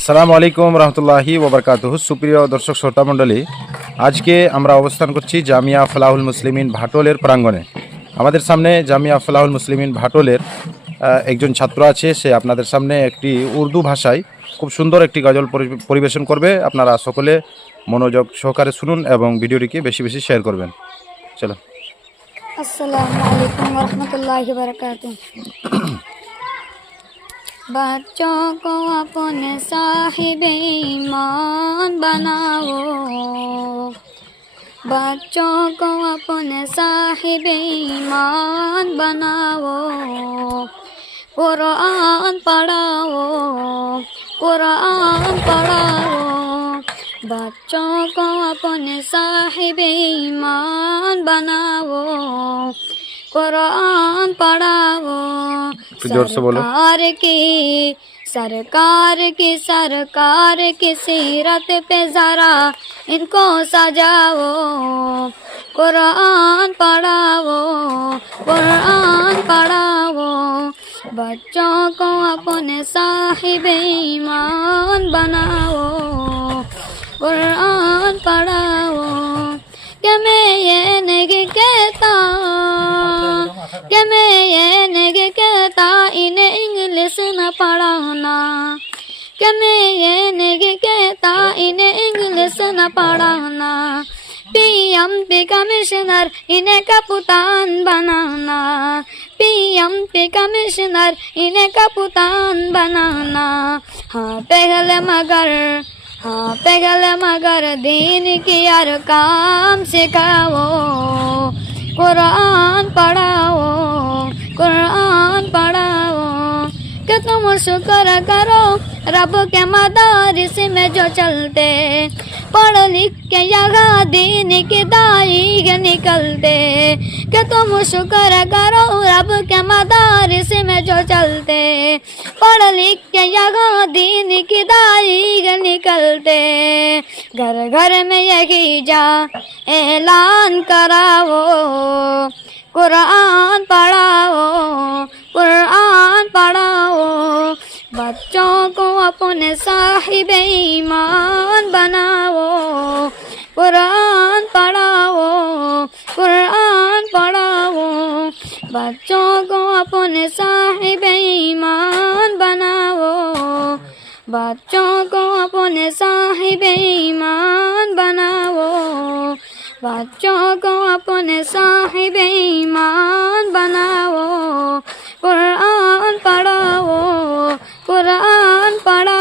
আসসালামু আলাইকুম রহমতুল্লাহি ওবরকাতুহু। সুপ্রিয় দর্শক শ্রোতা মণ্ডলী, আজকে আমরা অবস্থান করছি জামিয়া ফলাহুল মুসলিমিন ভাটোলের প্রাঙ্গণে। আমাদের সামনে জামিয়া ফলাহুল মুসলিমিন ভাটোলের একজন ছাত্র আছে। সে আপনাদের সামনে একটি উর্দু ভাষায় খুব সুন্দর একটি গজল পরিবেশন করবে। আপনারা সকলে মনোযোগ সহকারে শুনুন এবং ভিডিওটিকে বেশি বেশি শেয়ার করবেন। চলো। अस्सलामु अलैकुम वरहमतुल्लाहि वबरकातुहू। बच्चों को अपने साहिबे ईमान बनाओ, बच्चों को अपने साहिबे ईमान बनाओ। कुरान पढ़ाओ, कुरान पढ़ाओ, बच्चों को अपने साहिबे ईमान बनाओ। कुरान पढ़ाओ। सरकार की सीरत पे जरा इनको सजाओ। कुरान पढ़ाओ, कुरान पढ़ाओ, बच्चों को अपने साहिबे ईमान बनाओ। कुरान पढ़ाओ। कि मैं ये नहीं कहता, कि मैं ये नहीं कहता इन्हें इंग्लिश न पढ़ाना, कि मैं ये नहीं कहता इन्हें इंग्लिश न पढ़ाना। पीएमपी कमिश्नर इन्हें कप्तान बनाना, पीएमपी कमिश्नर इन्हें कप्तान बनाना। हाँ पहले मगर दीन की अरकाम सिखाओ। कुरान पढ़ाओ, कुरान पढ़ाओ। कि तुम शुक्र करो रब के मदारिस में जो चलते, पढ़ लिख के यहाँ दीन की दाई निकलते। कि तुम शुक्र करो रब के मदारिस में जो चलते, पढ़ लिख के यहाँ दीन की दाई निकलते। घर घर में यही जा ऐलान कराओ। कुरान पढ़ाओ, कुरान पढ़ाओ, बच्चों को अपने साहिबे ईमान बनाओ। कुरान पढ़ाओ, कुरान पढ़ाओ, बच्चों को अपने साहिबे ईमान बनाओ। बच्चों को अपने साहिबे ईमान बनाओ। बच्चों को अपने साहिबे ईमान बनाओ। कुरान पढ़ाओ, कुरान पढ़ाओ।